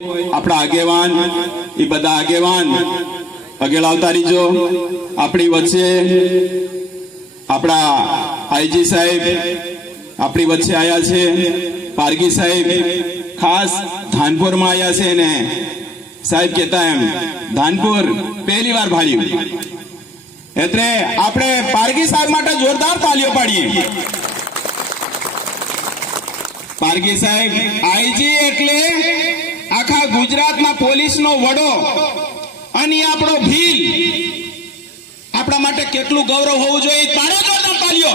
આપણા આગેવાન એ બધા આગેવાન આગળ આવતા રહીજો। આપણી વચ્ચે આપણા આઈજી સાહેબ આપણી વચ્ચે આયા છે। પારગી સાહેબ ખાસ ધાનપુરમાં આયા છે ને સાહેબ કહેતા એમ ધાનપુર પહેલી વાર ભાળ્યું એટલે આપણે પારગી સાહેબ માટે જોરદાર તાળીઓ પાડીએ। પારગી સાહેબ આઈજી એટલે આખા ગુજરાતમાં પોલીસનો વડો અને આપણો ભીલ આપણા માટે કેટલું ગૌરવ હોવું જોઈએ પાડો જોરદાર તાળીઓ।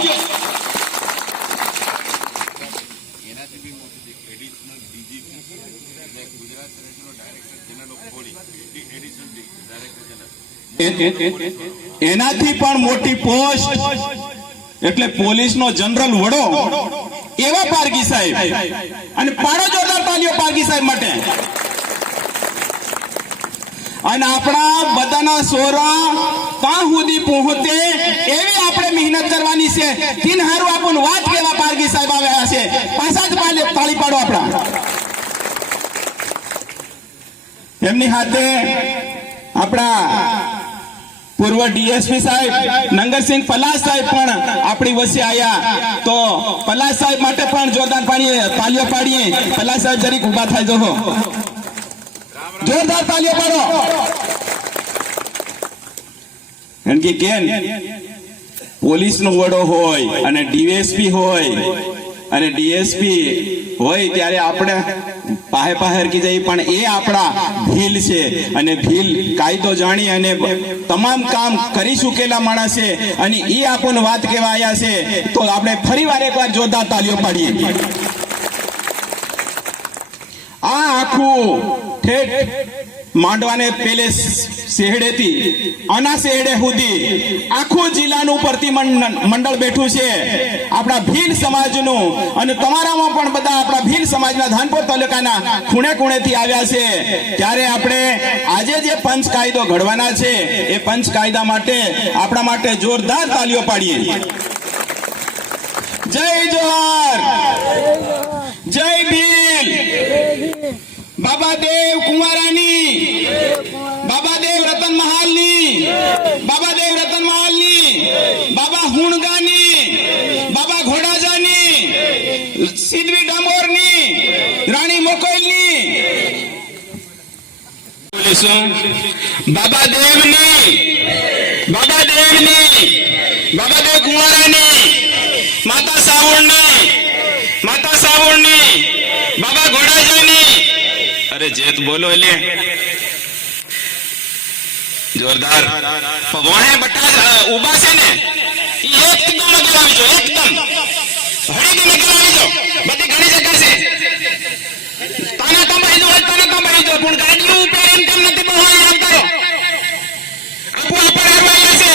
એનાથી પણ મોટી પોસ્ટ એટલે પોલીસનો જનરલ વડો એવા પારગી સાહેબ અને પાડો જોરદાર તાળીઓ પારગી સાહેબ માટે। અને આપણા બધાના સોરા ત્યાં સુધી પહોંચે એવી આપણે મહેનત કરવાની છે। તીન હારું આપણને વાત કેવા પારગી સાહેબ આવ્યા છે પાછા જ તાળી પાડો આપણા એમની હાથે આપણા પૂર્વ ડીએસપી સાહેબ નંગરસિંહ પલાસ સાહેબ પણ આપણી વચ્ચે આયા તો પલાસ સાહેબ માટે પણ જોરદાર તાળીઓ પાડીએ। પલાસ સાહેબ જરીક ઉભા થાય જો જોરદાર તાળીઓ પાડો। એમ કે કેમ પોલીસનો વડો હોય અને ડીએસપી હોય અને ડીએસપી હોય ત્યારે આપણે પાહે હરકી જઈએ પણ એ આપણા ભીલ છે અને ભીલ કાયદો જાણી અને તમામ કામ કરી ચૂકેલા માણસ છે અને એ આપણને વાત કહેવા આવ્યા છે તો આપણે ફરીવાર એકવાર જોરદાર તાળીઓ પાડીએ। આ આખું ઠેઠ માંડવાને પેલે શહેડેથી આના શહેડે સુધી આખું જિલ્લાનું પ્રતિમંડળ બેઠું છે આપણા ભીલ સમાજનું અને તમારામાં પણ બધા આપણા ભીલ સમાજના ધાનપુર તાલુકાના ખૂણે ખૂણેથી આવ્યા છે। ત્યારે આપણે આજે જે પંચ કાયદો ઘડવાના છે એ પંચ કાયદા માટે આપણા માટે જોરદાર તાળીઓ પાડીએ। જય જોહાર, જય ભીલ, બાબા દેવ કુંવારાની, બાબા દેવ રતન મહાલની, બાબા દેવ રતન મહાલની, બાબા હુણગાની, બાબા ઘોડાજાની, સિદ્ધવી ડામોરની, રાણી મોકોઈલની, બાબા દેવની, બાબા દેવની, બાબા દેવ કુંવારાની, માતા સાવણની, માતા સાવણની, બાબા ઘોડાજાની। અરે જેત બોલો એટલે જોરદાર વહે બટા ઉભા છે ને એકદમ આગળ આવી જો એકદમ હળી દીને આગળ આવી જો બધી ઘણી જગ્યા છે તાના કમાઈ જો પણ ગાડીઓ ઉપર એમ કેમ નથી બહુ આવતા આપો ઉપર આવ્યા છે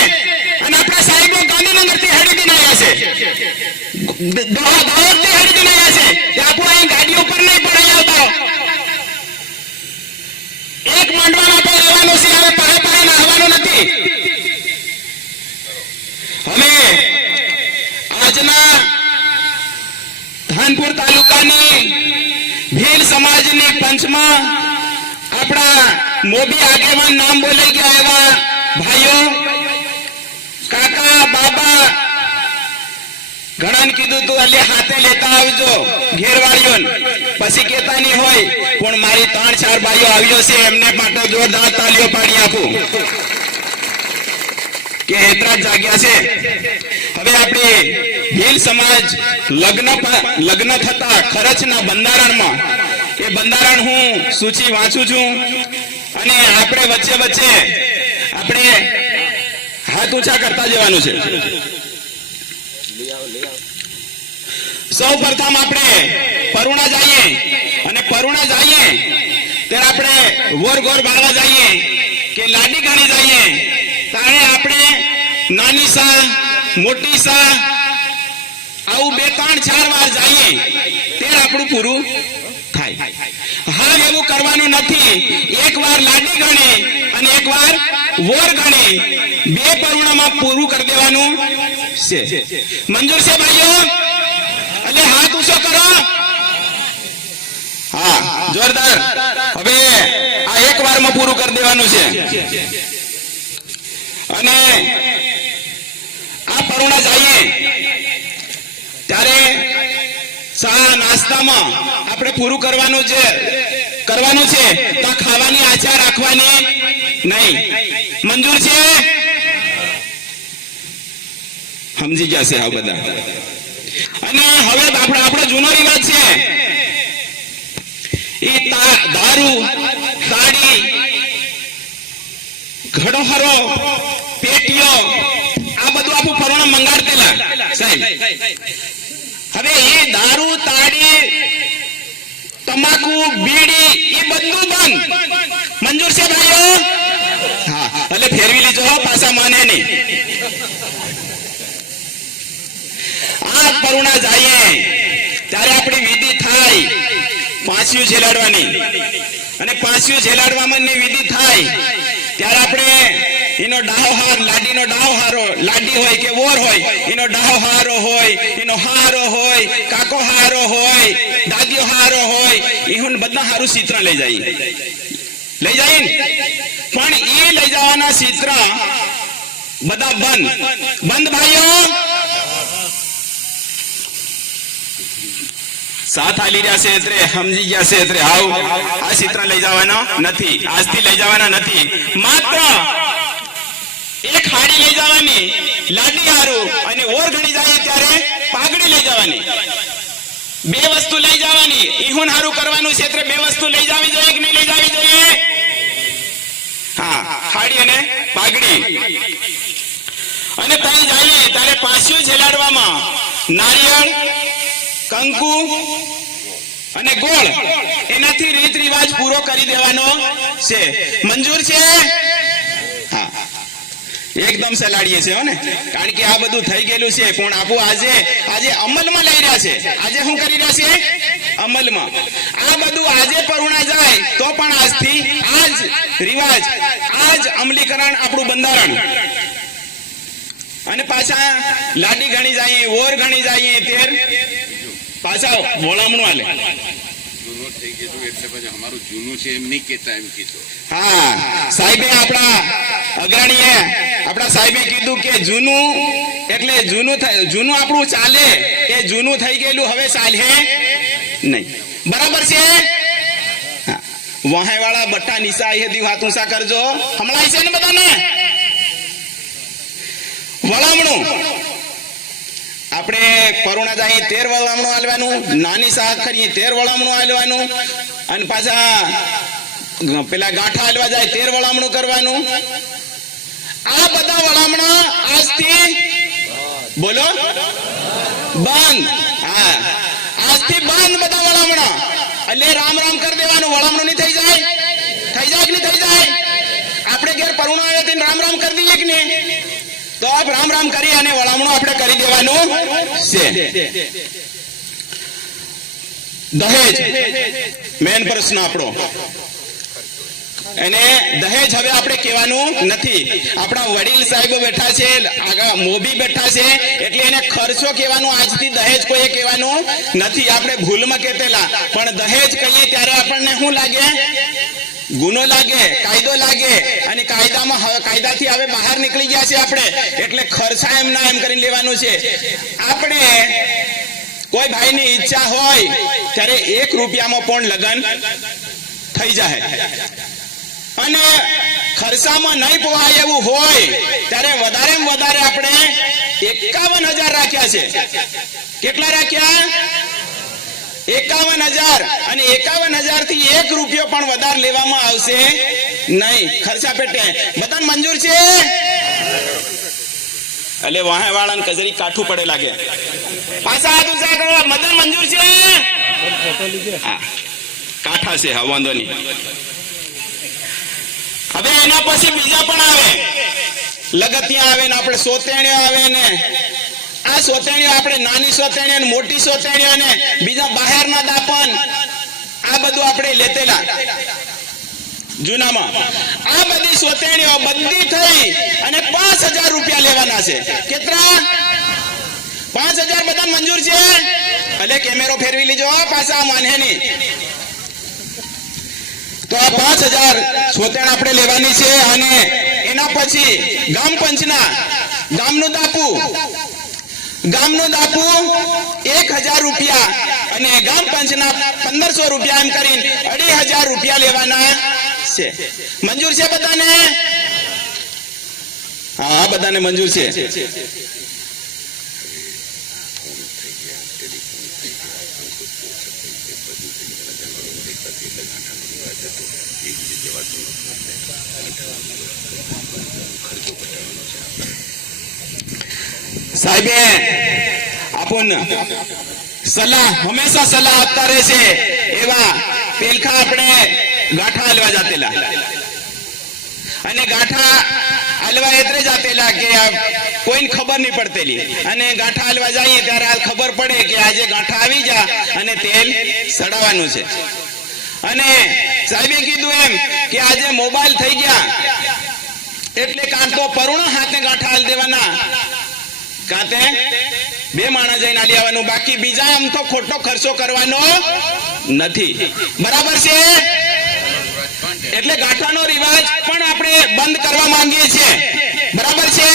અને આપણા સાહેબો ગાંધીનગરથી હળી દીને આવ્યા છે દાહોદથી હળી દીને આવ્યા છે આપો અહીં ગાડીઓ ઉપર નહીં પડાઈ આવતા એક માંડવામાં તો રહેવાનું છે હવે પાહે આવવાનું નથી। હવે આજના ધાનપુર તાલુકાની ભીલ સમાજની પંચમાં આપણા મોભી આગેવાન નામ બોલાઈ ગયા એવા ભાઈઓ કાકા બાબા ઘણાને કીધું તું એટલે હાથે લેતા આવજો ઘેરવાળીઓ પછી કેતા નહીં હોય પણ મારી 3-4 ભાઈઓ આવ્યો છે એમને માટે જોરદાર તાળીઓ પાડી આપું કે એટલા જ જાગ્યા છે। હવે આપણે ભીલ સમાજ લગ્ન થતા ખરચના બંધારણમાં એ બંધારણ હું સૂચિ વાંચું છું અને આપણે વચ્ચે વચ્ચે આપણે હાથ ઊંચા કરતા જવાનું છે। સૌ પ્રથમ આપણે પરુણા જઈએ અને પરુણા જઈએ ત્યારે આપણે વોર ગોર બાળવા જઈએ કે લાડી ગાણી જઈએ ત્યારે આપણે નાની સા મોટી સા આવું 2-3-4 વાર જઈએ ત્યારે આપણું પૂરું થાય। હા એવું કરવાનું નથી, એકવાર લાડી ગણી અને એકવાર વોર ગણી 2 પરુણામાં પૂરું કરી દેવાનું છે। મંજૂર છે ભાઈઓ? એટલે હાથ ઊંચો કરો। હા જોરદાર. હવે આ એક વારમાં પૂરું કરી દેવાનું છે. અને આ પરુણા જઈએ ત્યારે ચા નાસ્તામાં આપણે પૂરું કરવાનું છે તો ખાવાની આશા રાખવાની નહીં. મંજૂર છે? સમજી ગયા છે આ બધા. અને હવે આપણો જૂનો રિવાજ છે એ દારૂ તાળી ઘડોહરો પેટીઓ આ બધું આપણું પરુણા મંગાડતેલા સાહેબ. હવે એ દારૂ તાળી તમાકુ બીડી એ બધું બંધ. મંજૂર છે ભાઈઓ? હા એટલે ફેરવી લીજો પાછા માને નહીં. આ પરુણા જઈએ ત્યારે આપણી વિધિ થાય પાંચિયું ઝેલાડવાની. અને પાંચિયું ઝેલાડવાની વિધિ થાય ત્યારે આપણે એનો ડાહો હાર, લાડીનો ડાહો હારો, લાડી હોય કે વોર હોય એનો ડાહો હારો હોય, એનો હારો હોય, કાકો હારો હોય, દાદીઓ હારો હોય, એ બધા હારું ચિત્ર લઈ જાય ને. પણ એ લઈ જવાના ચિત્ર બધા બંધ ભાઈઓ. સાથ આલી રહ્યા છે એટલે સમજી ગયા છે એટલે આવ આ ચિત્ર લઈ જવાના નથી, આજથી લઈ જવાના નથી. માત્ર એક હાડી લઈ જવાની લાડી હારું, અને ઓર ઘણી જાય ત્યારે પાઘડી લઈ જવાની. બે વસ્તુ લઈ જવાની. ઈહુન હારું કરવાનું છે એટલે બે વસ્તુ લઈ જવી જોઈએ કે નહીં લઈ જવી જોઈએ? હા, હાડી અને પાઘડી. અને ત્યાં જઈએ ત્યારે પાંચિયું ઝેલાડવામાં નારિયેળ, કંકુ અને ગોળ એનાથી રીત રિવાજ પૂરો કરી દેવાનો છે. મંજૂર છે? હા એકદમ સલાડીએ છે ને, કારણ કે આ બધું થઈ ગયેલું છે પણ આપણું આજે અમલમાં લઈ રહ્યા છે. આજે શું કરી રહ્યા છે? અમલમાં. આ બધું આજે પરુણા જાય તો પણ આજથી આજ રિવાજ, આજ અમલીકરણ આપણું બંધારણ. અને પાછા લાડી ગણી જાય, ઓર ગણી જાય તેર પાછા વળામણું આલે. હા સાહેબે આપણા અગ્રણીએ આપણા સાહેબે કીધું કે જૂનું એટલે જૂનું આપણું ચાલે, એ જૂનું થઈ ગયેલું હવે ચાલે નહીં. બરાબર છે? વહાય વાળા બટ્ટા નિશા એ દી વાત ઊંચા કરજો. હમણાં છે ને બધાને વળામણું. આપણે પરુણા જઈએ 13 વળામણું આલવાનું, નાની શાક કરીએ 13 વળામણું આલવાનું, અને પાછા પેલા ગાંઠા આલવા જાય 13 વળામણું કરવાનું. આ બધા વળામણા આજથી બોલો બંધ. હા આજથી બંધ બધા વળામણા. એટલે રામ રામ કરી દેવાનું. વળામણું નહીં થઈ જાય? થઈ જાય કે નહીં થઈ જાય? આપણે ઘેર પરુણા આવે તેને રામ રામ કરી દઈએ કે નહીં? તો રામ રામ કરી અને વળામણું આપણે કરી દેવાનું છે. દહેજ મેન પ્રશ્ન આપણો. અને દહેજ હવે આપણે કહેવાનું નથી. આપણા વડીલ સાહેબો બેઠા છે, આગળ મોભી બેઠા છે, એટલે એને ખર્ચો કહેવાનું આજથી દહેજ કોઈ કહેવાનું નથી. આપણે ભૂલમાં કહેતેલા, પણ દહેજ કહીએ ત્યારે આપણને શું લાગે? ગુનો લાગે, કાયદો લાગે. અને કાયદાથી હવે બહાર નીકળી ગયા છે આપણે, એટલે ખર્ચા એમ ના એમ કરીને લેવાનું છે. આપણે કોઈ ભાઈની ઈચ્છા હોય ત્યારે 1 રૂપિયામાં પણ લગ્ન થઈ જાય. અને ખર્ચામાં નહીં પોહાય એવું હોય ત્યારે વધારેમાં વધારે આપણે 51,000 રાખ્યા છે. કેટલા રાખ્યા? 51,000. અને 51,000 થી 1 રૂપિયો પણ વધારે લેવામાં આવશે નહીં ખર્ચા પેટે. બધાને મંજૂર છે? એટલે વાહે વાળાને કજરી કાઠું પડે લાગે. પાછા હાથ ઊંચા કરો. મદન મંજૂર છે? હા કાઠા છે. હા વાંધો નહીં. હવે એના પછી બીજા પણ આવે, લગતિયા આવે ને આપણે સોતેણીઓ આવે ને. આ સોતેણીઓ આપણે નાની સોતેણીઓ, મોટી સોતેણીઓ ને બીજા બહારના દાપણ આ બધું આપણે લેતેલા જૂનામાં. આ બધી સોતેણીઓ બધી થઈ અને 5,000 રૂપિયા લેવાના છે. કેટલા? 5,000. બધા મંજૂર છે? એટલે કેમેરો ફેરવી લીજો પાછા માને નહીં. તો આ 5000 સોતેણ આપણે લેવાની છે અને એના પછી ગામ પંચના ગામનું દાપુ 1000 રૂપિયા અને ગામ પંચના 1500 રૂપિયા એમ કરીને 2500 રૂપિયા લેવાના છે. મંજૂર છે બધાને? હા, બધાને મંજૂર છે. સાહેબે આપણ હંમેશા સલાહ આપતા રહેશે. એવા પેલખા આપણે ગાંઠા હાલવા જાતેલા અને ગાંઠા હાલવા એટલે જાતેલા કે કોઈને ખબર નહીં પડતેલી અને ગાંઠા હાલવા જઈએ ત્યારે આ ખબર પડે કે આજે ગાંઠા આવી જા અને તેલ સડાવવાનું છે. અને સાહેબે કીધું એમ કે આજે મોબાઈલ થઈ ગયા એટલે કાં તો પરુણા હાથે ગાંઠા હાલ દેવાના, કાતે 2 માણસ જઈને આલી આવવાનું, બાકી બીજા આમ તો ખોટો ખર્ચો કરવાનો નથી. બરાબર છે? એટલે ગાંઠાનો રિવાજ પણ આપણે બંધ કરવા માંગીએ છીએ. બરાબર છે?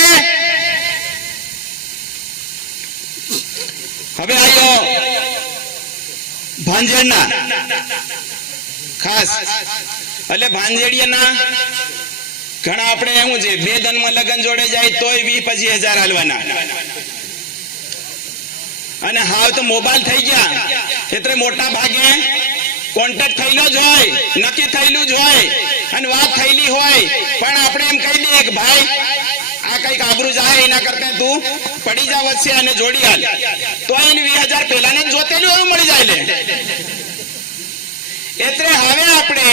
હવે આયો ભાંજેડના ખાસ એટલે ભાંજેડિયાના ઘણા આપણે એવું છે 2 દનમાં લગન જોડે જાય તોય 20-25 હજાર હાલવાના અને હાવ તો મોબાઈલ થઈ ગયા એટલે મોટા ભાગે કોન્ટેક્ટ થયેલો જ હોય, નક્કી થયેલું જ હોય અને વાત થયેલી હોય પણ આપણે એમ કહી દઈએ કે ભાઈ આ કઈક આબરૂ જાય એના કરતા તું પડી જા વચ્ચે અને જોડી હાલ તો એને 20000 પહેલાને જોતેલું એવું મળી જાય લે. એટલે હવે આપણે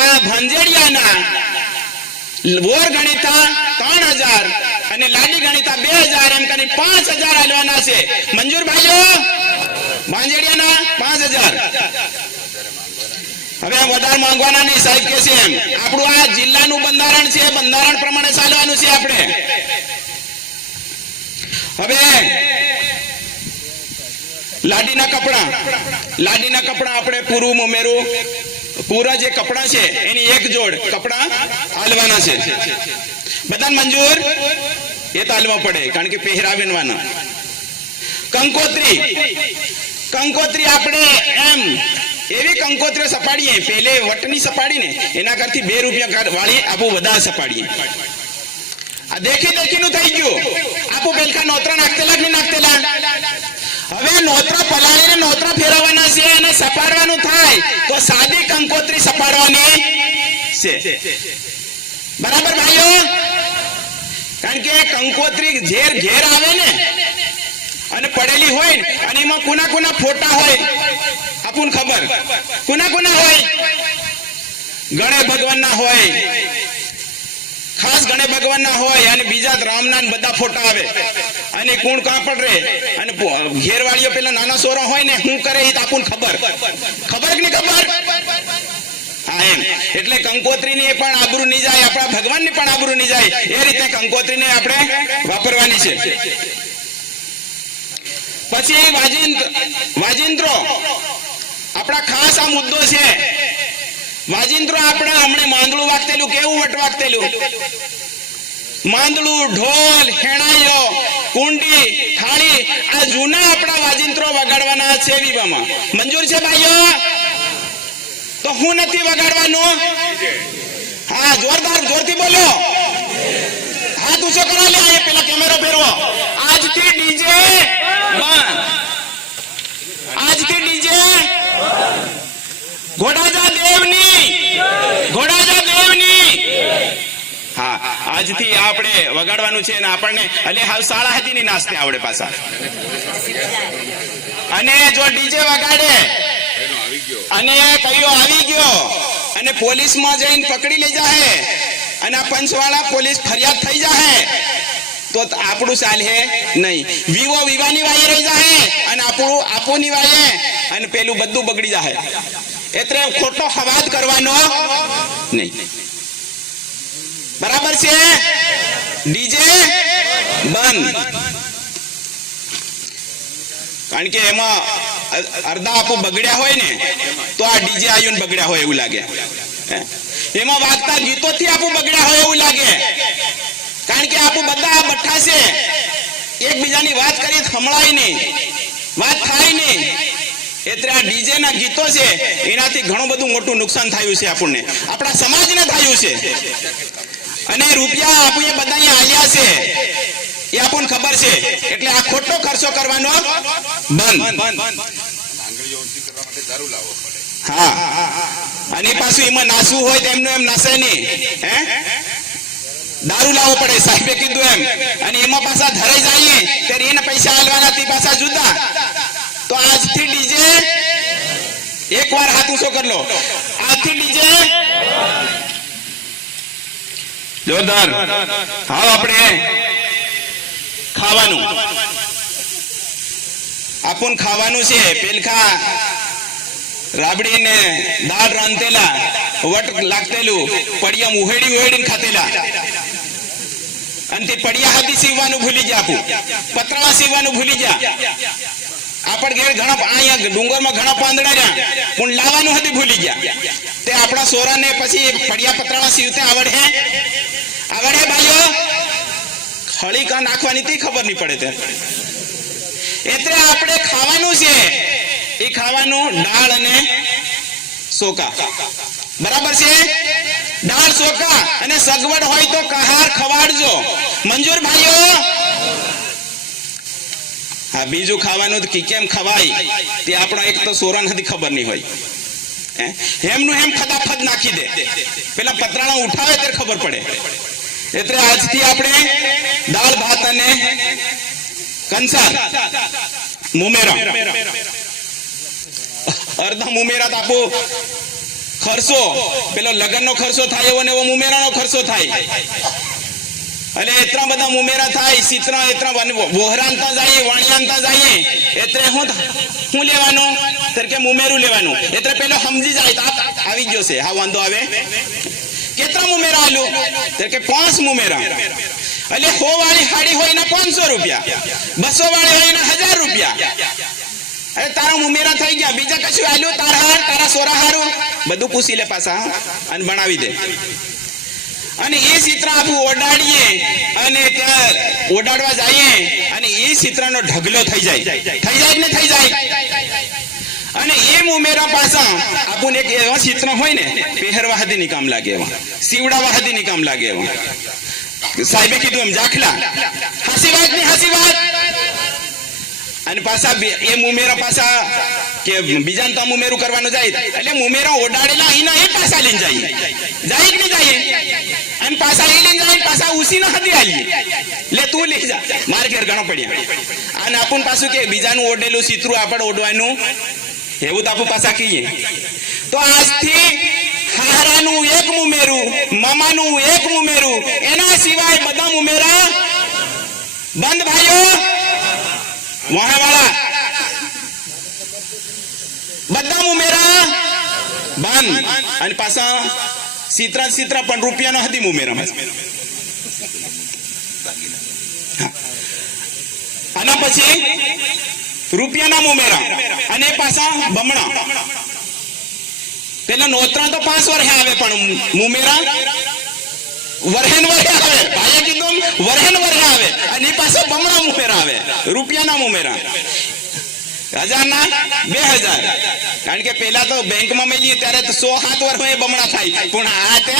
આ ભાંજેડિયાના વોર ગણિતા 3000 અને લાડી ગણિતા 2000 એમ કરી 5000 હાલવાના છે. મંજૂર ભાઈઓ? ભાંજેડિયાના 5000. હવે વધારે માંગવાના નહીં, સાહેબ કે છે એમ આપણું આ જિલ્લાનું બંધારણ છે, બંધારણ પ્રમાણે ચાલવાનું છે આપણે. હવે લાડીના કપડા આપણે પૂરું મોમેરું પૂરા જે કપડા છે એની 1 જોડ કપડા હાલવાના છે. બધાને મંજૂર? એ તો હાલવા પડે કારણ કે પહેરાવેનવાના. કંકોત્રી આપણે એમ એવી કંકોત્રીઓ સપાડીએ, પેલે વટની સપાડીને એના કરતી 2 રૂપિયા વાળી આપું વધારે સપાડીએ. આ દેખીનું થઈ ગયું. આપું પેલકા નોતરા નાખતેલા કે નાખતેલા? હવે નોતરા પલાળીને નોતરા ફેરવવાના છે અને સપાડવાનું થાય તો સાદી કંકોત્રી સપાડવાની છે. બરાબર ભાઈઓ? કારણ કે કંકોત્રી ઘેર આવે ને અને પડેલી હોય અને એમાં કોના ફોટા હોય આપણને ખબર, કોના હોય? ગણેશ ભગવાનના હોય, ખાસ ગણેશ ભગવાનના હોય અને બીજા રામના બધા ફોટા આવે અને કોણ કાપડ રે અને ઘેરવાળીઓ પેલા નાના સોરા હોય ને શું કરે એ આપણને ખબર કે નહીં ખબર? હા એમ. એટલે કંકોત્રીની પણ આબરૂ નહીં જાય, આપણા ભગવાનની પણ આબરૂ નહીં જાય એ રીતે કંકોત્રીને આપણે વાપરવાની છે. પછી વાજિંત્રો આપણા ખાસ આ મુદ્દો છે. વાજિંત્રો આપણે હમણે માંદળું વાગતેલું, કેવું વટ વાગતેલું માંદળું, ઢોલ, હેણાઈઓ, કુંડી, થાળી આ જૂના આપણા વાજિંત્રો વગાડવાના છે વિવાહમાં. મંજૂર છે ભાઈઓ? તો હું નથી વગાડવાનું? હા, જોરથી બોલો. હાથ ઊંચો કરો લે, પેલા કેમેરો ફેરવો. આજથી ડીજે બંધ. આજથી ડીજે ઘોડાજા દેવની. હા, આજથી આપણે વગાડવાનું છે અને આપણને એટલે હાવ શાળા હતી ની નાસ્તે આવડે પાછા. અને જો ડીજે વગાડે અને કયો આવી ગયો અને પોલીસમાં જઈને પકડી લઈ જાય અને આ પંચવાળા પોલીસ ફરિયાદ થઈ જાય તો આપણું ચાલે નહીં. વિવાની વાયે રહી જાય અને આપોની વાયે અને પેલું બધું બગડી જાય. એટલે ખોટો હવાદ કરવાનો નહીં. બરાબર છે? ડીજે બંધ. કારણ કે એમાં અડધા આપો બગડ્યા હોય ને તો આ ડીજે આયુન બગડ્યા હોય એવું લાગે. એમાં વાગતા ગીતોથી આપો બગડ્યા હોય એવું લાગે. કારણ કે આપો બધા બઠ્ઠા છે, એકબીજાની વાત કરી સંભળાય નહીં, વાત થાય નહીં. એટલે આ ડીજે ના ગીતો છે એનાથી ઘણું બધું મોટું નુકસાન થયું છે, આપણને, આપણા સમાજને થયું છે. અને રૂપિયા આપણે બધા આલ્યા છે એ આપણને ખબર છે, એટલે આ ખોટો ખર્ચો કરવાનો બંધ. હા, અને પાછું એમાં નાસવું હોય તો એમનું એમ નાસે નહીં, હે દારૂ લાવવો પડે, સાહેબે કીધું એમ. અને એમાં પાછા ધરાઈ જાય ત્યારે એને પૈસા આલવાના તે પાછા જુદા. તો આજથી ડીજે એકવાર હાથ ઊંચો કરી લો, આજથી ડીજે જોરદાર. હા, આપણે ખાવાનું આપણ ખાવાનું છે. પેલખા રાબડી ને દાળ રાંધેલા, વટ લાગતેલું, પડિયા ઉહેડીને ખાતેલા. અને તે પડિયા હાથી સીવવાનું ભૂલી ગયા, આપું પતરાળા સીવવાનું ભૂલી ગયા. આપણ ઘેર ઘણા અહીંયા ડુંગરમાં ઘણા પાંદડા રહ્યા પણ લાવવાનું હતી ભૂલી ગયા. તે આપણા સોરાને પછી પડિયા પતરાળા સીવતા આવડે ભાઈઓ, ખળી કા નાખવાની તે ખબર નહીં પડે. એટલે આપણે ખાવાનું છે એ ખાવાનું દાળ અને સોકા, બરાબર છે? દાળ સોકા અને સગવડ હોય તો કહાર ખવાડજો. મંજૂર ભાઈઓ? હા, બીજું ખાવાનું કેમ ખવાય તે આપણા એક તો સોરા નથી ખબર નહીં હોય. એમનું એમ ફટાફટ નાખી દે, પેલા પતરાણા ઉઠાવે ત્યારે ખબર પડે. એટલે આજથી આપણે દાળ ભાત અને કંસાર મુમેરા, અર્ધા મુમેરા આપો ખર્ચો, પેલો લગ્નનો ખર્ચો થાય એવો ને એવો મુમેરાનો ખર્ચો થાય. અને એટલા બધા મુમેરા થાય, ચિત્રા એટલા બોહરાનતા જઈએ, વાણિયાનતા જઈએ. એટલે હું લેવાનું કે મુમેરું લેવાનું. એટલે પેલો સમજી જાય આવી ગયો છે, હા વાંધો આવે. કેટલા મુમેરા આલું કે 5 મુમેરા. એટલે 100 વાળી હાડી હોય ને 500 રૂપિયા, 200 વાળી હોય ને 1000 રૂપિયા. અરે તારા મુમેરા થઈ ગયા, બીજા કશું આલ્યું તારા સોરા હારું બધું પૂછી લે પાછા અને બનાવી દે. અને એ ચિત્ર આપણું ઓડાડીએ અને ત્યાં ઓડાડવા જઈએ અને એ ચિત્રનો ઢગલો થઈ જાય ને થઈ જાય. અને એ મુમેરા પાછા આપણને એક એવા ચિત્ર હોય ને પહેરવા હાથીની કામ લાગે, એવા સીવડાવા હાથીની કામ લાગે. એવા સાહેબે કીધું એમ જાખલા, હાસી વાત નહીં હાસી વાત. અને પાછા એ મુમેરા પાછા કે બીજાને તો મુમેરું કરવાનું જાય એટલે મુમેરા ઓડાડેલા એના એ પાછા લઈને જાય કે નહીં જાય. અને પાછા એ લઈને જાય, પાછા ઉસી ના હતી આલી લે તું લઈ જા, માર ઘેર ઘણો પડ્યા. અને આપણને પાછું કે બીજાનું ઓઢેલું ચિત્રું આપણે ઓઢવાનું એવું તો આપણે પાછા કહીએ. તો આજથી હારાનું એક મુમેરું, મામાનું એક મુમેરું, એના સિવાય બધા મુમેરા બંધ ભાઈઓ. વાળા બધા મુમેરા બંધ. અને પાછા ચિત્રા પણ રૂપિયાનો હતી મુમેરામાં. આના પછી રૂપિયાના મુમેરા અને પાછા બમણા. પેલા નોતરા તો 5 વર્ષે આવે પણ મુમેરા વરહેન વરહે આવે. ભાઈએ કીધું વરહેન વરહે આવે. અને એ પાછા બમણા મુમેરા આવે, રૂપિયાના મુમેરા. 1000 ના 2000. કારણ કે પેલા તો બેંકમાં મેલીએ ત્યારે તો 107 વર્ષ બમણા થાય, પણ આ તે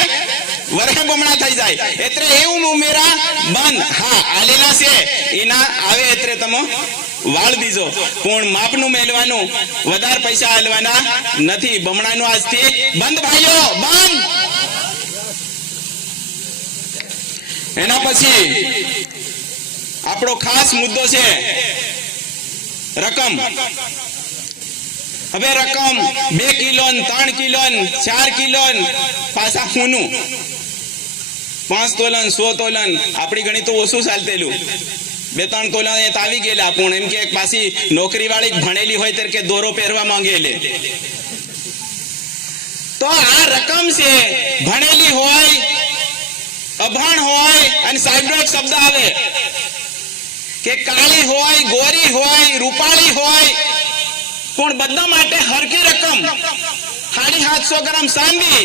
વર્ષે બમણા થઈ જાય. એટલે એવું મુમેરા બંધ. હા, આલેલા છે એના આવે એટલે તમે વાળ દીજો, પણ માપનું મેળવાનું, વધારે પૈસા આલવાના નથી. બમણાનું આજથી બંધ ભાઈઓ, બંધ. એના પછી આપણો ખાસ મુદ્દો છે રકમ. હવે રકમ 2 કિલો 3 કિલો 4 કિલો પાછા ખૂનું 5 તોલન 100 તોલન આપણી ગણી તો ઓછું ચાલતેલું. 2-3 તોલન એ આવી ગયેલા. પણ એમ કે પાછી નોકરી વાળી ભણેલી હોય ત્યારે કે દોરો પહેરવા માંગે લે. તો આ રકમ છે, ભણેલી હોય અભણ હોય અને સાહેબનો એક શબ્દ આવે કે કાળી હોય, ગોરી હોય, રૂપાળી હોય, પણ બધા માટે હરકી રકમ 750 ગ્રામ ચાંદી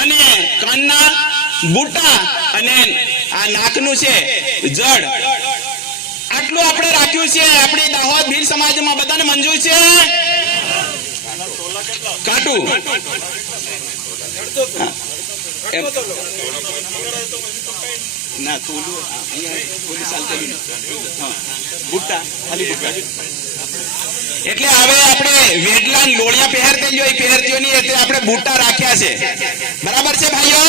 અને કાનના બુટા અને આ નાકનું છે જડ, આટલું આપણે રાખ્યું છે. આપણી દાહોદ ભીલ સમાજમાં બધાને મંજૂર છે. કાટું ના થોડું એટલે હવે આપણે વેડલા લોળિયા પહેરતી હોય પહેરતીઓ નહીં, એટલે આપણે બુટ્ટા રાખ્યા છે. બરાબર છે ભાઈઓ?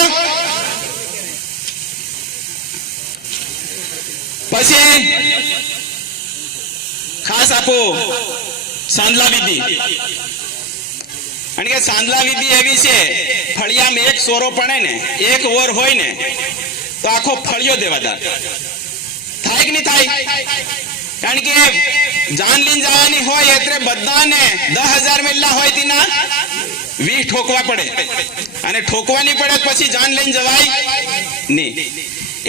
પછી ખાસ આપો સાંદલા વિધિ. કારણ કે સાંદલા વિધિ એવી છે, ફળિયામાં એક સોરો પડે ને, એક વર હોય ને તો આખો ફળિયો દેવાદાર થાય કે નહીં થાય? કારણ કે જાન લઈને જવાની હોય એટલે બધાને 10,000 મેલા હોય તેના 20 ઠોકવા પડે, અને ઠોકવાની પડે પછી જાન લઈને જવાય નહીં.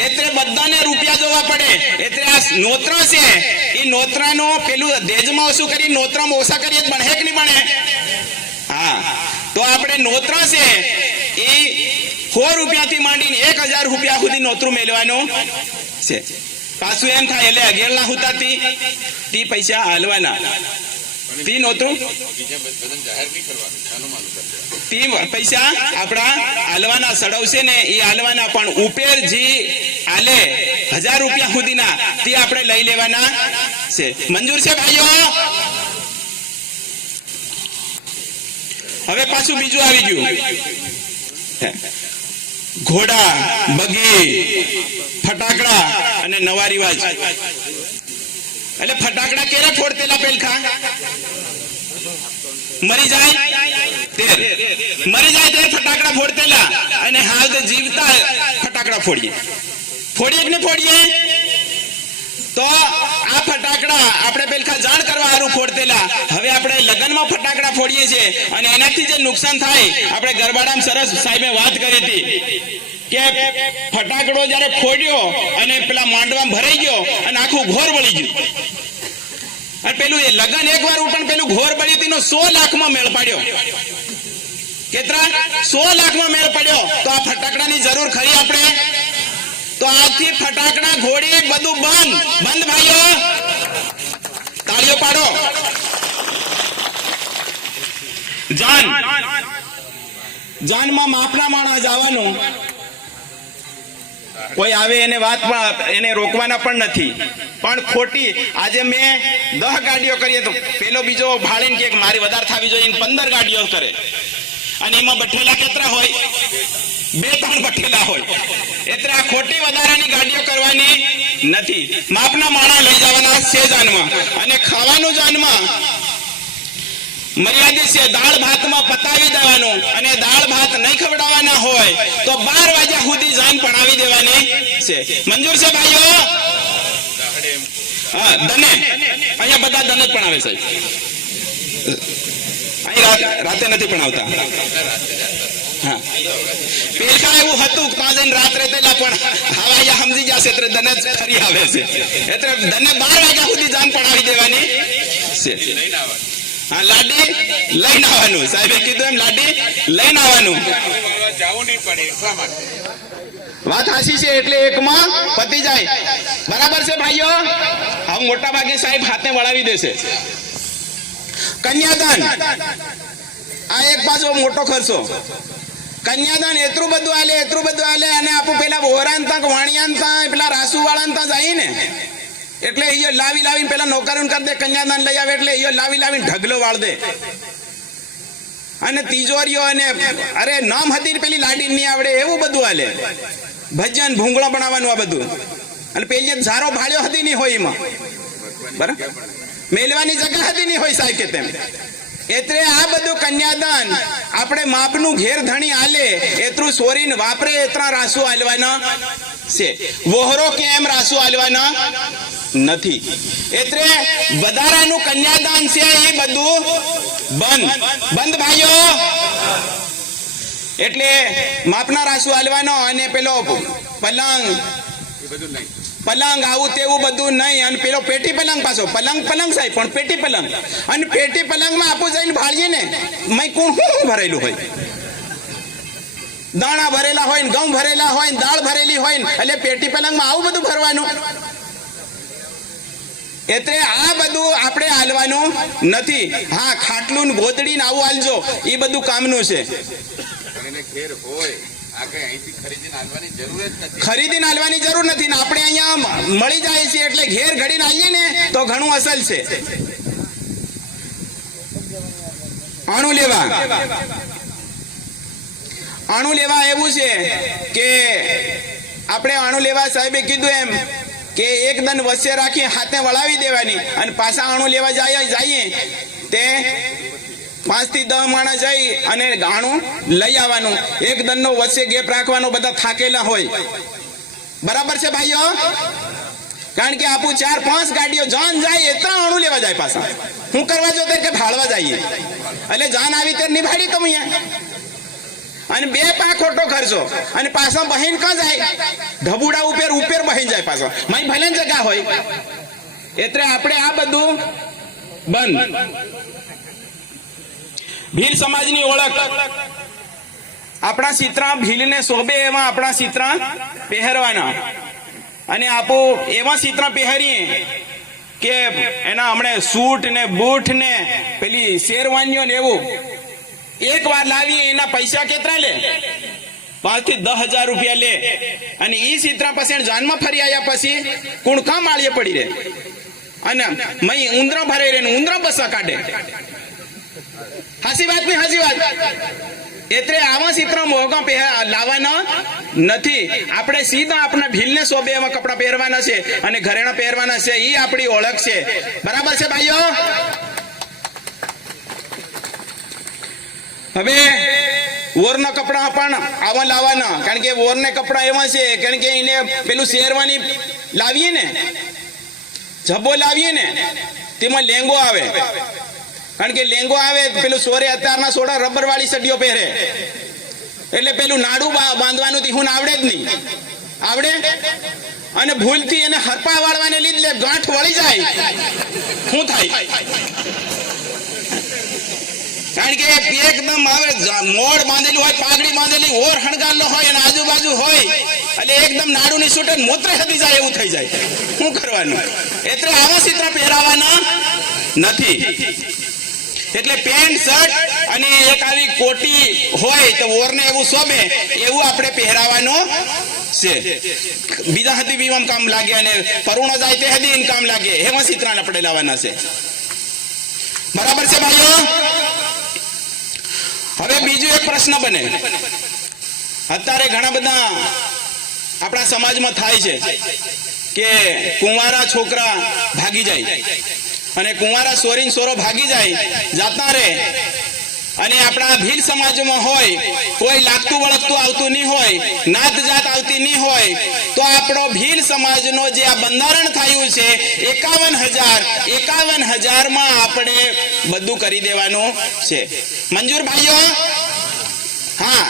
એટલે બધાને રૂપિયા જોવા પડે. એટલે આ નોતરા છે એ નોતરાનો પેલું દેજમાં ઓછું કરી નોતરામાં ઓછા કરીએ બને કે નહીં બને? હા, તો આપણે નોતરા છે એ 100 રૂપિયાથી માંડીને 1,000 રૂપિયા સુધી નોતરું મેળવાનું છે. પાછું એમ થાય એટલે 11 હુતાથી તી પૈસા હાલવાના, તી નોતરું તી પૈસા આપણા હાલવાના સડવશે ને એ હાલવાના, પણ ઉપેર જે હાલે 1,000 રૂપિયા સુધીના તે આપણે લઈ લેવાના છે. મંજૂર છે ભાઈઓ? હવે પાછું બીજું આવી ગયું, ઘોડા, બગી, ફટાકડા અને નવા રિવાજ. એટલે ફટાકડા કેરા ફોડતેલા પેલખા મરી જાય તે ફટાકડા ફોડતેલા, અને હાલ તો જીવતા ફટાકડા ફોડીએ કે નહીં ફોડીએ? તો આ ફટાકડા આપણે પેલખા જાણ કરવા સારું ફોડતેલા, હવે આપણે લગ્નમાં ફટાકડા ફોડીએ છીએ અને એનાથી જે નુકસાન થાય, આપણે ગરબાડામાં સરસ સાહેબે વાત કરી હતી કે ફટાકડો જયારે ફોડ્યો અને પેલા માંડવામાં ભરાઈ ગયો અને આખું ઘોર બળી ગયું, અને પેલું એ લગન એકવાર પણ પેલું ઘોર બળ્યું તેનો 100 લાખમાં મેળ પાડ્યો. કેટલા? 100 લાખમાં મેળ પડ્યો. તો આ ફટાકડાની જરૂર ખરી આપણે? તો આજથી ફટાકડા, ઘોડી બધું બંધ ભાઈઓ, તાળીઓ પાડો. જાનમાં માપના માણસ આવવાનું, કોઈ આવે એને વાત એને રોકવાના પણ નથી. પણ ખોટી આજે મેં 10 ગાડીઓ કરીએ તો પેલો બીજો ભાળીને કે મારી વધારે થવી જોઈએ, 15 ગાડીઓ કરે, અને એમાં બઠેલા કેટલા હોય? 2-3 બઠેલા હોય. એટલે આ ખોટી વધારાની ગાડીઓ કરવાની નથી. માપના માણા લઈ જવાના છે જાનમાં, અને ખાવાનું જાનમાં મર્યાદિત છે. દાળ ભાતમાં પતાવી દેવાનું, અને દાળ ભાત નહીં ખવડાવવાના હોય તો 12 વાગ્યા સુધી જાન પડાવી દેવાની છે. મંજૂર છે ભાઈઓ? હા, દને અહીંયા બધા દને જ પણાવે સાહેબ, અહીં રાતે નથી પણાવતા. હા, પેલકા એવું હતું ત્યાં જઈને રાત્રે તેલા, પણ હવા સમજી જશે એટલે દને જ ફરી આવે છે. એટલે દને 12 વાગ્યા સુધી જાન પડાવી દેવાની છે. હા, લાડી લઈને આવવાનું, સાહેબે કીધું એમ લાડી લઈને આવવાનું. વાત હાસી છે, એટલે એકમાં પતી જાય. બરાબર છે ભાઈઓ? હવે મોટા ભાગે સાહેબ હાથે વળાવી દેશે. કન્યાદાન આ એક પાછો મોટો ખર્ચો. કન્યાદાન એટલું બધું આલે, અને આપું પેલા બોરાન તક વાણિયાન તા પેલા રાસુ વાળાન તા જાય ને, એટલે એ લાવીને પેલા નોકરોને કરી દે, કન્યાદાન લઈ આવે એટલે એ લાવીને ઢગલો વાળ દે, અને તિજોરીઓ અને અરે નામ હતી પેલી લાડી નહીં આવડે એવું બધું હાલે. ભજન ભૂંગળા બનાવવાનું આ બધું, અને પેલી ઝારો ભાળ્યો હતી નહીં હોય એમાં, બરાબર મેલવાની જગ્યા હતી નહીં હોય સાહેબ કે તેમ. એટલે આ બધું કન્યાદાન આપણે માપનું ઘેર ધણી આલે એટલું સોરીને વાપરે એટલા રાસુ આલવાના છે. વહોરો કેમ રાસુ આલવાના નથી. એટલે વધારાનું કન્યાદાન છે એ બધું બંધ ભાઈઓ. એટલે માપના રાસુ આલવાનો, અને પેલો પલંગ પલંગ આવું તેવું બધું નહીં. અને પેલો પેટી પલંગ પાછો પલંગ સાહેબ પણ પેટી પલંગ. અને પેટી પલંગમાં આપું જઈને ભાળીએ ને મય કોણ શું ભરેલું હોય, દાણા ભરેલા હોય ને ઘઉં ભરેલા હોય ને દાળ ભરેલી હોય ને, એટલે પેટી પલંગમાં આવું બધું ભરવાનું. એટલે આ બધું આપણે હાલવાનું નથી. હા, ખાટલું ગોદડી ને આવું હાલજો, એ બધું કામનું છે. ખરીદીને હાલવાની જરૂર નથી ને આપણે અહીંયા મળી જાય છે એટલે ઘેર ઘડીને આવીએ ને તો ઘણું અસલ છે. આણું લેવા એવું છે કે આપણે આણું લેવા સાહેબે કીધું એમ કે એક દન વચ્ચે રાખી હાથે વળાવી દેવાની અને પાછા આણું લેવા જઈએ તે 5 થી 10 માણસ જઈ અને આણું લઈ આવવાનું. એક દનનો વચ્ચે ગેપ રાખવાનો, બધા થાકેલા હોય. બરાબર છે ભાઈઓ? કારણ કે આપું 4-5 ગાડીઓ જાન જાય એટલા આણું લેવા જાય પાછા. હું કરવા જો કે ભાળવા જઈએ એટલે જાન આવી તે નિભાડી તો અહીંયા અને 2 પા ખોટો ખર્ચો અને પાછા બહેન ક્યાં જાય? ઢબુડા ઉપર બહેન જાય પાછો. મય ભલે જગા હોય. એટલે આપણે આ બધું બંધ. ભીલ સમાજની ઓળખ, આપણા ચિત્રા ભીલને શોભે એવા આપણા ચિત્રા પહેરવાના. અને આપો એવા ચિત્રા પહેરીએ કે એના હમણે સૂટ ને બૂટ ને પેલી શેરવાનીઓ ને એવું એક વાર લાવીએ એના પૈસા કેટલા લે? 5 થી 10,000 રૂપિયા લે. અને ઈ ચિત્રા પછી જાનમાં ફરી આવ્યા પછી કોણ કામ આળીએ પડી રહે અને મય ઉંદરા ભરે રે ને ઉંદરા બસા કાઢે. હાસી વાત નહીં હાસી વાત? એટલે આવા ચિત્ર મોંઘા લાવવાના નથી. આપણે સીધા આપણા ભીલને શોભે એવા કપડા પહેરવાના છે અને ઘરેણા પહેરવાના છે. એ આપણી ઓળખ છે. બરાબર છે ભાઈઓ? હવે વોરના કપડા પણ આવા લાવવાના. કારણ કે વોરને કપડા એવા છે કારણ કે એને પેલું શેરવાની લાવીએ ને, જબ્બો લાવીએ ને તેમાં લેંગો આવે. કારણ કે લેંગો આવે પેલું સોરે અત્યારના સોડા રબર વાળી સડીઓ પહેરે એટલે પેલું નાડું બાંધવાનું હું આવડે જ નહીં. આવડે અને ભૂલથી એને હરપા વાળવાને લીધે ગાંઠ વળી જાય શું થાય? કારણ કે એકદમ આવે મોડ બાંધેલું હોય, પાઘડી બાંધેલી ઓર હણગારનો હોય અને આજુબાજુ હોય એટલે એકદમ નાડું ની છૂટે મોત્રે હદી જાય એવું થઈ જાય. શું કરવાનું? એટલે આવા ચિત્ર પહેરાવાના નથી. એટલે પેન્ટ શર્ટ અને એક આવી કોટી હોય તો ઓરને એવું શોભે એવું આપણે પહેરાવાનું છે. બીજા હદી બીવામ કામ લાગે અને પરુણો જાય તે હદી કામ લાગે એવા ચિત્રાને આપણે લાવવાના છે. બરાબર છે ભાઈઓ? હવે બીજો એક પ્રશ્ન બને. અત્યારે ઘણા બધા આપણા સમાજમાં થાય છે કે કુંવારા છોકરા ભાગી જાય અને કુંવારા સોરીન સોરો ભાગી જાય જાતા રે. અને આપણા ભીલ સમાજમાં હોય કોઈ લાગતું વળગતું આવતું નહીં હોય, નાત જાત આવતી નહીં હોય તો આપણો ભીલ સમાજનો જે આ બંધારણ થયું છે 51,000 માં આપણે બધું કરી દેવાનું છે. મંજૂર ભાઈઓ? હા,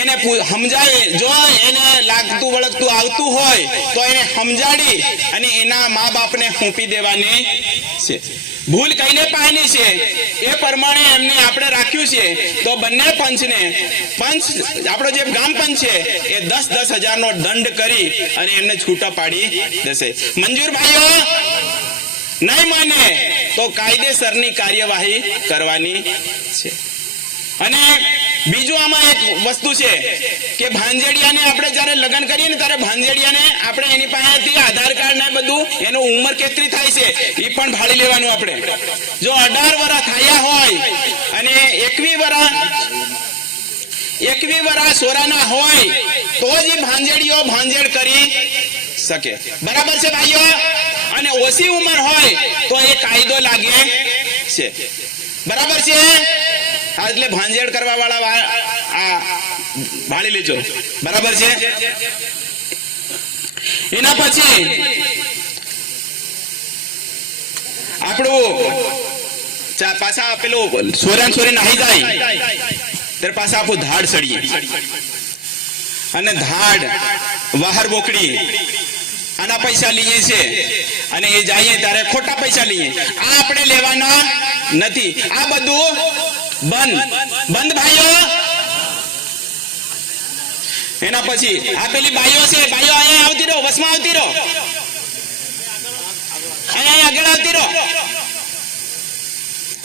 એને સમજાય. જો એને લાગતું વળગતું આવતું હોય તો એને સમજાડી અને એના મા બાપને સોંપી દેવાની છે. ભૂલ કઈને પાની છે એ પ્રમાણે એમને આપણે રાખ્યું છે. તો બંને પંચને આપણો જે ગામ પંચ છે એ 10,000 નો દંડ કરી અને એમને છૂટા પાડી દેશે. મંજૂર ભાઈઓ? નહીં માને તો કાયદેસરની કાર્યવાહી કરવાની છે. અને બીજું આમાં એક વસ્તુ છે કે ભાંજેડિયાને આપણે જયારે લગ્ન કરીએ ને ત્યારે ભાંજેડિયાને આપણે એની પાસેથી આધાર કાર્ડ ને બધું એનો ઉંમર કેટલી થાય છે એ પણ ભાળી લેવાનું. આપણે જો 18 વર્ષ થયા હોય અને 21 વર્ષ સોરાના હોય તો જ ભાંજેડીઓ ભાંજેડ કરી શકે. બરાબર છે ભાઈઓ? અને ઓછી ઉંમર હોય તો એ કાયદો લાગે છે. બરાબર છે? એટલે ભાંજેડ કરવા વાળા આ ભાળી લેજો. બરાબર છે? એના પછી આપણું પાછા પેલું સોરે નાહી જાય ત્યારે પાછા આપણું ધાડ સડીએ અને ધાડ વાહર બોકડી આના પૈસા લઈએ છે અને એ જઈએ ત્યારે ખોટા પૈસા લઈએ. આ આપણે લેવાના નથી. આ બધું બંધ ભાઈઓ. એના પછી આ પેલી બાઈઓ છે, બાઈઓ અહીંયા આવતી રહો, વસમાં આવતી રહો, અહીંયા આગળ આવતી રહો.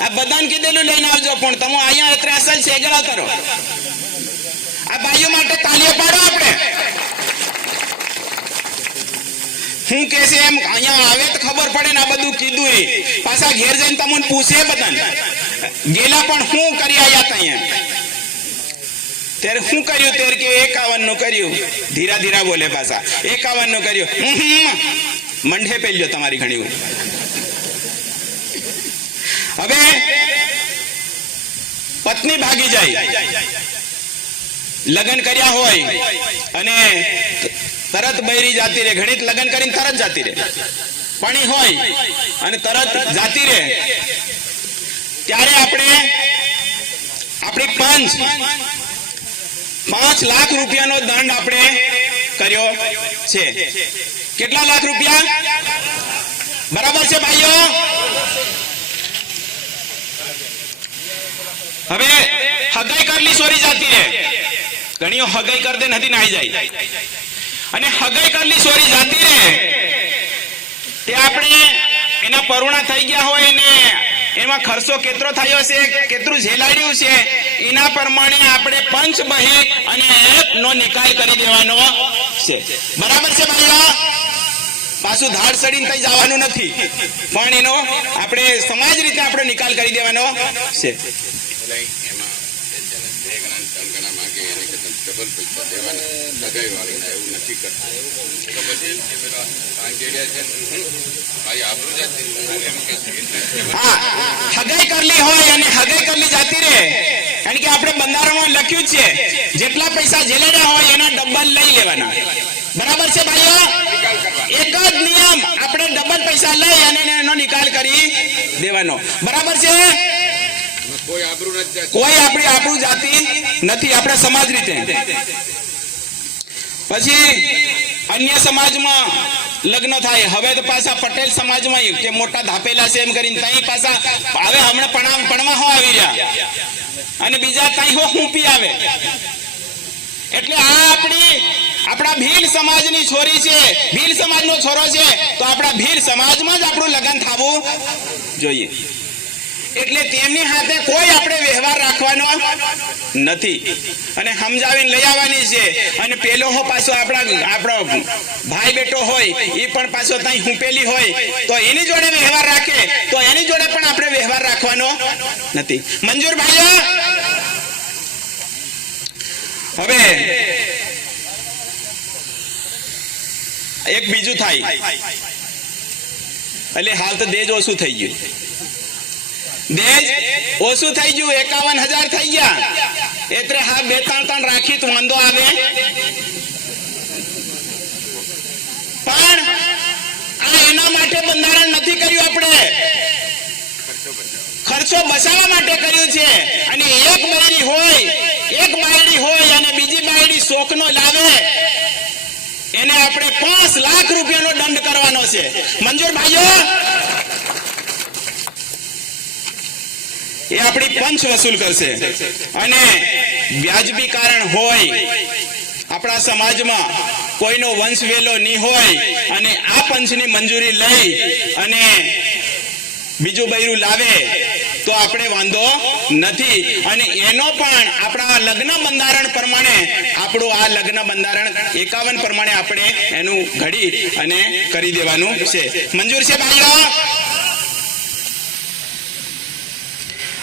આ બધાને કીધેલું લઈને આવજો, પણ તમે અહીંયા અત્યારે અસલ છે, આગળ આવતા રહો. આ બાઈઓ માટે તાલીઓ પાડો. આપણે શું કે છે એમ અહીંયા આવે તો ખબર પડે ને. આ બધું કીધું એ પાછા ઘેર જઈને તમને પૂછે બધાને ગેલા પણ શું કરી આવ્યા હતા અહીંયા ત્યારે શું કર્યું? ત્યારે કે 51 નું કર્યું. ધીરા ધીરા બોલે પાછા 51 નું કર્યું. મંઢે પેલ્યો તમારી ઘણી. હવે પત્ની ભાગી જાય, લગ્ન કર્યા હોય અને તરત બૈરી જાતી રહે. ઘણી લગ્ન કરીને તરત જાતી રહે, પાણી હોય અને તરત જાતી રહે. ત્યારે આપણે આપણી 5 લાખ રૂપિયાનો દંડ આપણે કર્યો છે. કેટલા લાખ રૂપિયા? બરાબર છે ભાઈઓ? હવે હગાઈ કરલી સોરી જાતી રહે. ઘણીઓ હગાઈ કર દે નથી નાઈ જાય અને હગાઈ કરલી સોરી જાતી રહે તે આપણે એના પરુણા થઈ ગયા હોય ને એમાં ખર્ચો કેટલો થયો છે, કેટલું ઝેલાડ્યું છે, એના પ્રમાણે આપણે પંચ બહી અને નો નિકાલ કરી દેવાનો છે. બરાબર છે ભાઈઓ? પાછું ધાડ સડીને કઈ જવાનું નથી, પણ એનો આપણે સમાજ રીતે આપણે નિકાલ કરી દેવાનો છે. હગાઈ કરલી હોય અને હગાઈ કરલી જાતી રહે, કારણ કે આપણે બંધારણમાં લખ્યું છે જેટલા પૈસા જેલેડા હોય એના ડબલ લઈ લેવાના. બરાબર છે ભાઈઓ? એક જ નિયમ, આપણે ડબલ પૈસા લઈ અને એનો નિકાલ કરી દેવાનો. બરાબર છે? કોઈ આપણી આપણું જાતિ નથી, આપણે સમાજ રીતે. પછી અન્ય સમાજમાં લગ્ન થાય. હવે તો પાછા પટેલ સમાજમાં કે મોટા ધાપેલા છે એમ કરીને તઈ પાછા હવે હમણાં પણવા હો આવી રહ્યા અને બીજા કઈ હો હુંપી આવે. એટલે આ આપણા ભીલ સમાજની છોરી છે, ભીલ સમાજનો છોરો છે, તો આપણા ભીલ સમાજમાં જ આપણું લગ્ન થવું જોઈએ. એટલે તેમની સાથે કોઈ આપણે વ્યવહાર રાખવાનો નથી અને સમજાવીને લઈ આવવાની છે. અને પેલો હો પાછો આપણો ભાઈ બેટો હોય એ પણ પાછો ત્યાં હુંપેલી હોય તો એની જોડે વ્યવહાર રાખે તો એની જોડે પણ આપણે વ્યવહાર રાખવાનો નથી. મંજૂર ભાઈઓ? હવે એક બીજું થાય એટલે હાલ તો દેજ ઓછું થઈ ગયું. દેજ ઓછું થઈ ગયું, 51,000 થઈ ગયા. એટલે હા 2-3 રાખી તો વાંધો આવે, પણ આ એના માટે બંધારણ નથી કર્યું. આપણે ખર્ચો બચાવવા માટે કર્યું છે. અને એક બાયડી હોય અને બીજી બાયડી શોખનો લાવે એને આપણે 5 લાખ રૂપિયાનો દંડ કરવાનો છે. મંજૂર ભાઈઓ? એ આપણી પંચ વસૂલ કરશે અને વ્યાજબી કારણ હોય આપણા સમાજમાં કોઈનો વંશ વેલો નહીં હોય અને આ પંચની મંજૂરી લઈ અને બીજું બૈરું લાવે તો આપણે વાંધો નથી. અને એનો પણ આપણા લગ્ન બંધારણ પ્રમાણે આપણું આ લગ્ન બંધારણ 51 પ્રમાણે આપણે એનું ઘડી અને કરી દેવાનું છે. મંજૂર છે ભાઈઓ?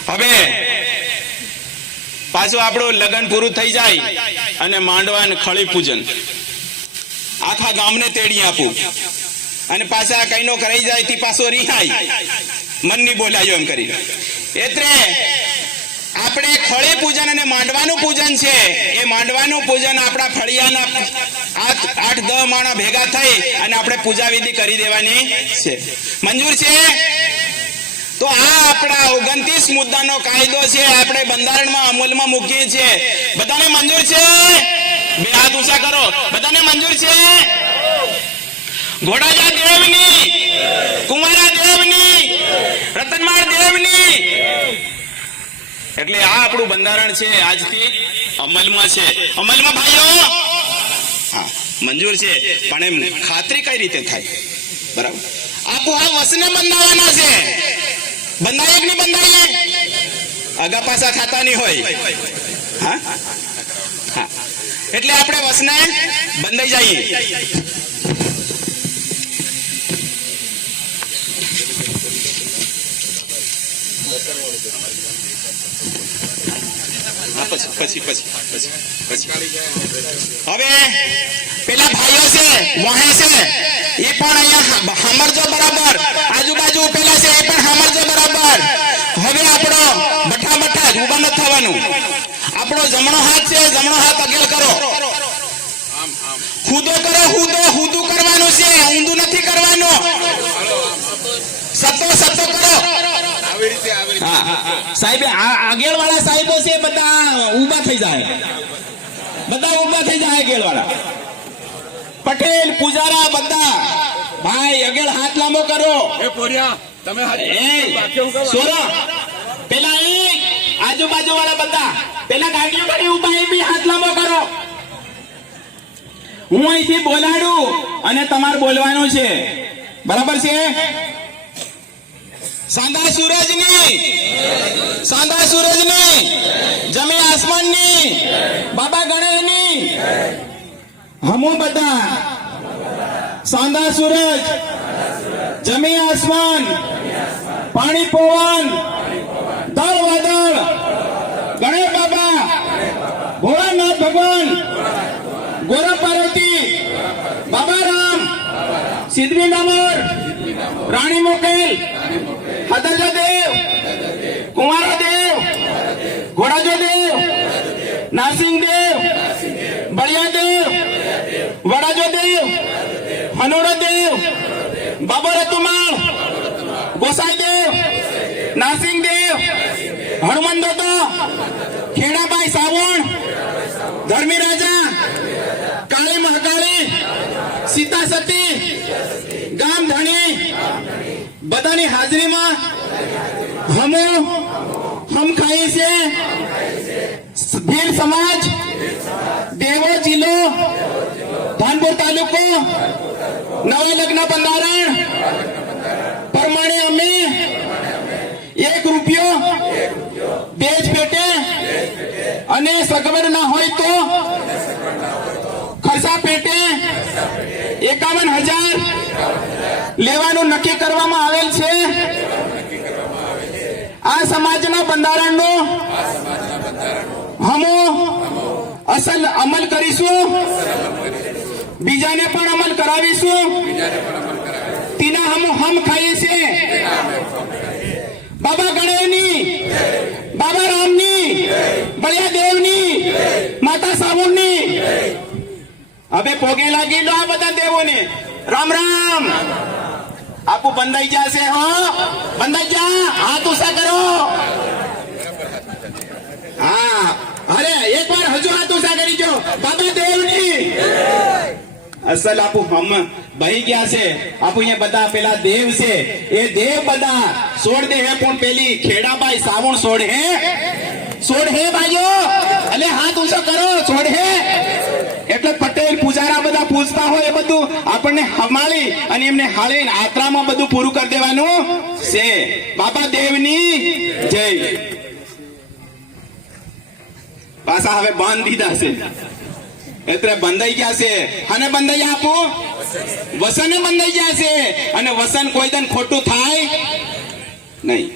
હવે પાછું આપણું લગ્ન પૂરું થઈ જાય અને માંડવા અને ખળી પૂજન આખા ગામને તેડી આપું અને પાછા કઈનો કરાઈ જાય થી પાછો રિહાય મનની બોલાયો એમ કરી. એટલે આપણે ખળી પૂજન અને માંડવાનું પૂજન છે. એ માંડવાનું પૂજન આપણા ફળિયાના 8-10 માણા ભેગા થઈ અને આપણે પૂજા વિધિ કરી દેવાની છે. મંજૂર છે? તો આ આપણા 29 મુદ્દાનો કાયદો છે, આપણે બંધારણમાં અમલમાં મૂકીએ છીએ. બધાને મંજૂર છે? બે હાથ ઊંચા કરો. બધાને મંજૂર છે? ઘોડાજા દેવની, કુંવારા દેવની, રતનમાળ દેવની. એટલે આ આપણું બંધારણ છે, આજથી અમલમાં છે. અમલમાં ભાઈઓ હા મંજૂર છે, પણ એમ ખાતરી કઈ રીતે થાય? બરાબર, આપો આ વસને બંધાવાના છે. બંધાય કે નહીં બંધાય? આગા પાછા ખાતા નહીં હોય. હા હા, એટલે આપણે વસને બંધાઈ જઈએ. પછી હવે પેલા ભાઈઓ છે વહે છે એ પણ અહીંયા સાંભળજો બરાબર. આજુબાજુ પેલા છે એ પણ સાંભળજો બરાબર. હવે આપણો બઠા જ ઉભા નથી થવાનું. આપણો જમણો હાથ છે, જમણો હાથ અગેલ કરો, હુદો કરો, હુદું કરવાનું છે, ઊંધું નથી કરવાનું. સતો કરો. સાહેબ આગેળ વાળા સાહેબો છે બધા ઉભા થઈ જાય, આગેળ વાળા પટેલ પૂજારા બધા ભાઈ આગેળ હાથ લાંબો કરો. પેલા આજુબાજુ વાળા બધા પેલા ગાડીઓ કરી ઉભા એ બી હાથ લાંબો કરો. હું અહીંથી બોલાડું અને તમારે બોલવાનું છે, બરાબર છે? સાંધા સૂરજની, જમી આસમાનની, બાબા ગણેશની, હમો બધા સાંધા સૂરજ, જમી આસમાન, પાણી પવન, દળ વાદળ, ગણેશ બાબા, ભોળાનાથ ભગવાન, ગોરા પાર્વતી, બાબા રામ, સિદ્ધવી ડામોર, રાણી મોકેલ, હદરજા દેવ, કુંવારા દેવ, ઘોડાજો દેવ, નારસિંહ દેવ, બળિયા દેવ, વડાજો દેવ, હનોડો દેવ, બાબા રતુમાળ, ગોસાઈ દેવ, નારસિંહ દેવ, હનુમાન દાદા, ખેડાભાઈ સાવણ, ધર્મી રાજા, કાળી મહાકાળી, સીતા સતી, ગામ ધણી બધાની હાજરીમાં હમ ખાઈએ છે. ભીલ સમાજ, દેવો જિલ્લો, ધાનપુર તાલુકો, નવા લગ્ન બંધારણ પ્રમાણે અમે ₹1 બેજ પેટે અને સગવડ ના હોય તો ખર્ચા પેટે 51,000 લેવાનું નક્કી કરવામાં આવેલ છે. આ સમાજના બંધારણનો હમો અસલ અમલ કરીશું, બીજાને પણ અમલ કરાવીશું. તીના હમ ખાઈએ છે. બાબા ગણેશની, બાબા રામની, બળિયા દેવની, માતા સાવણની. હવે પોગે લાગી લો આ બધા દેવોને. રામ રામ. આપું બંધાઈ જશે. હા બંધાઈ જા. હાથ ઊંચા કરો. હા અરે એકવાર હજુ હાથ ઊંચા કરી જો. બાબા દેવની અસલ આપું હમ બહી ગયા છે. આપું અહીંયા બધા પેલા દેવ છે એ દેવ બધા છોડ દે હે, પણ પેલી ખેડાબાઈ સાવણ છોડ હે ભાઈઓ. એટલે હાથ ઊંચો કરો. છોડ હે એટલે પટેલ પૂજારા બધા પૂજતા હોય એ બધું આપણને હમાળી અને એમને હાળીને આત્રામાં બધું પૂરું કરી દેવાનું છે. બાબા દેવની જય. પાછા હવે બાંધ દીધા છે એટલે બંધાઈ ગયા છે. અને બંધાઈ આપો વસને બંધાઈ ગયા છે. અને વસન કોઈ દન ખોટું થાય નહીં.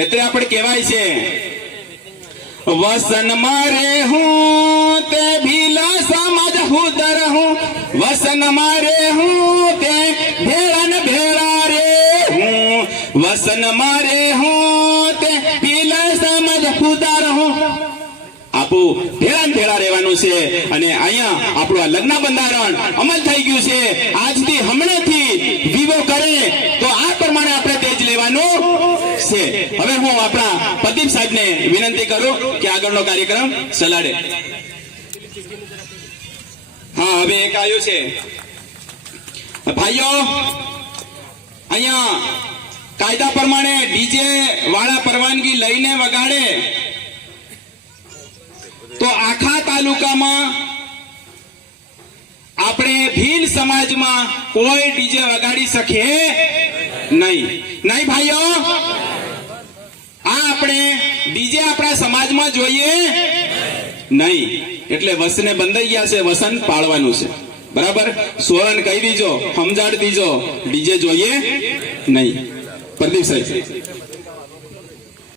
એટલે આપણે કહેવાય છે વસન મારે હું તે ભીલા સમાજ હુદર હું, વસન મારે હું તે ભેળા રે હું, વસન મારે હું તે ભીલા સમાજ હુદર હું. આપું ભેળા રહેવાનું છે. અને અહીંયા આપણું આ લગ્ન બંધારણ અમલ થઈ ગયું છે. આજથી હમણાંથી વિવો કરે તો આ પ્રમાણે આપણે તેજ લેવાનું છે. હવે હું આપણા પ્રદીપ સાહેબને વિનંતી કરું કે આગળનો કાર્યક્રમ ચલાડે. હા હવે એક આવ્યું છે ભાઈઓ અહીંયા કાયદા પ્રમાણે ડીજે વાળા પરવાનગી લઈને વગાડે તો આખા તાલુકામાં આપણે ભીલ સમાજમાં કોઈ ડીજે વગાડી શકે નહીં. નહીં ભાઈઓ, આ આપણે ડીજે આપણા સમાજમાં જોઈએ નહીં. એટલે વસને બંધાઈ ગયા છે, વસન પાળવાનું છે. બરાબર, સોરન કહી દીજો, સમજાડ દીજો, ડીજે જોઈએ નહીં. પ્રદીપ સાહેબ.